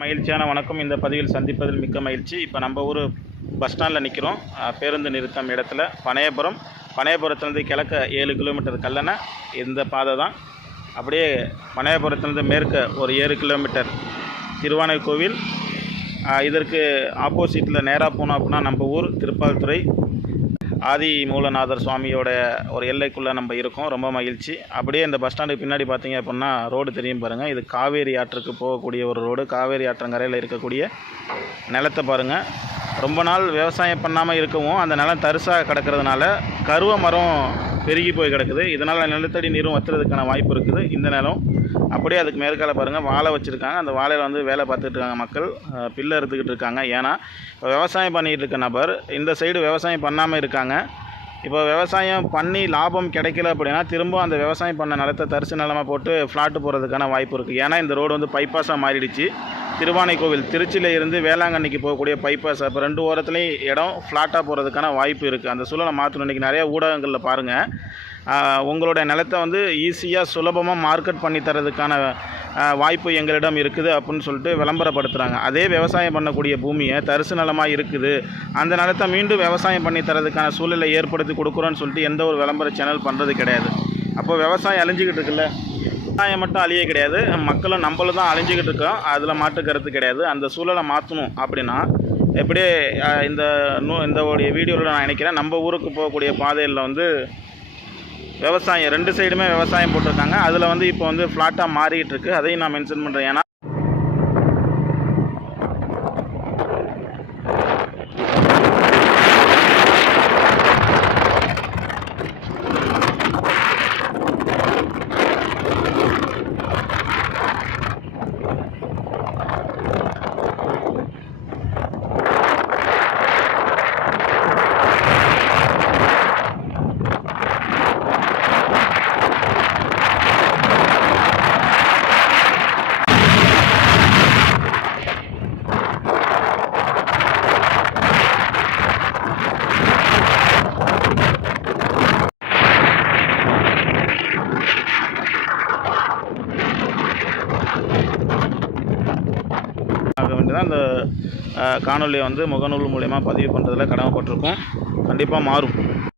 மகிழ்ச்சியான வணக்கம். இந்த பதிவில் சந்திப்பதில் மிக்க மகிழ்ச்சி. இப்போ நம்ம ஊர் பஸ் ஸ்டாண்டில் நிற்கிறோம். பேருந்து நிறுத்தம் இடத்துல பனையபுரத்துலேருந்து கிழக்க 7 கிலோமீட்டர் கல்லணை இந்த பாதை தான். அப்படியே பனையபுரத்துலேருந்து மேற்க ஒரு 7 கிலோமீட்டர் திருவானைக்கோவில். இதற்கு ஆப்போசிட்டில் நேராக போனோம் அப்படின்னா நம்ம ஊர் திருப்பால்துறை ஆதி மூலநாதர் சுவாமியோட ஒரு எல்லைக்குள்ளே நம்ம இருக்கோம். ரொம்ப மகிழ்ச்சி. அப்படியே இந்த பஸ் ஸ்டாண்டுக்கு பின்னாடி பார்த்தீங்க அப்படின்னா ரோடு தெரியும் பாருங்கள். இது காவேரி ஆற்றுக்கு போகக்கூடிய ஒரு ரோடு. காவேரி ஆற்றங்கரையில் இருக்கக்கூடிய நிலத்தை பாருங்கள். ரொம்ப நாள் விவசாயம் பண்ணாமல் இருக்கவும் அந்த நிலம் தரிசாக கிடக்கிறதுனால கருவ மரம் பெருகி போய் கிடக்குது. இதனால் நிலத்தடி நீரும் வற்றுறதுக்கான வாய்ப்பு இருக்குது. இந்த நிலம் அப்படியே அதுக்கு மேற்கால பாருங்கள் வாழை வச்சுருக்காங்க. அந்த வாழையில் வந்து வேலை பார்த்துட்டு இருக்காங்க மக்கள். பில்லை எடுத்துக்கிட்டு இருக்காங்க. ஏன்னா இப்போ விவசாயம் பண்ணிகிட்டு இருக்க நபர் இந்த சைடு விவசாயம் பண்ணாமல் இருக்காங்க. இப்போ விவசாயம் பண்ணி லாபம் கிடைக்கல அப்படின்னா திரும்ப அந்த விவசாயம் பண்ண நிலத்தை தரிசு நிலமாக போட்டு ஃப்ளாட்டு போகிறதுக்கான வாய்ப்பு இருக்குது. ஏன்னா இந்த ரோடு வந்து பைபாஸாக மாறிடுச்சு. திருவானைக்கோவில் திருச்சியில் இருந்து வேளாங்கண்ணிக்கு போகக்கூடிய பைபாஸ். அப்போ 2 ஓரத்துலேயும் இடம் ஃப்ளாட்டாக போகிறதுக்கான வாய்ப்பு இருக்குது. அந்த சூழலை மாற்றணும். இன்றைக்கி நிறையா ஊடகங்களில் பாருங்கள், உங்களோட நிலத்தை வந்து ஈஸியாக சுலபமாக மார்க்கெட் பண்ணி தரதுக்கான வாய்ப்பு எங்களிடம் இருக்குது அப்படின்னு சொல்லிட்டு விளம்பரப்படுத்துகிறாங்க. அதே விவசாயம் பண்ணக்கூடிய பூமியை தரிசு நிலமாக இருக்குது, அந்த நிலத்தை மீண்டும் விவசாயம் பண்ணி தரதுக்கான சூழலை ஏற்படுத்தி கொடுக்குறோன்னு சொல்லிட்டு எந்த ஒரு விளம்பர சேனல் பண்ணுறது கிடையாது. அப்போ விவசாயம் அழிஞ்சிக்கிட்டு இருக்குல்ல. விவசாயம் மட்டும் அழிய கிடையாது, மக்களும் நம்மளும் தான் அழிஞ்சிக்கிட்டு இருக்கோம். அதில் மாற்று கருத்து கிடையாது. அந்த சூழலை மாற்றணும் அப்படின்னா எப்படியே இந்த வீடியோவில் நான் நினைக்கிறேன், நம்ம ஊருக்கு போகக்கூடிய பாதையில் வந்து விவசாயம் 2 சைடுமே விவசாயம் போட்டிருக்காங்க. அதில் வந்து இப்போ வந்து ஃப்ளாட்டாக மாறிக்கிட்டு இருக்குது. அதையும் நான் மென்ஷன் பண்ணுறேன். ஏன்னா அந்த காணொலியை வந்து முகநூல் மூலயமா பதிவு பண்ணுறதுல கடமைப்பட்டிருக்கோம். கண்டிப்பாக மாறும்.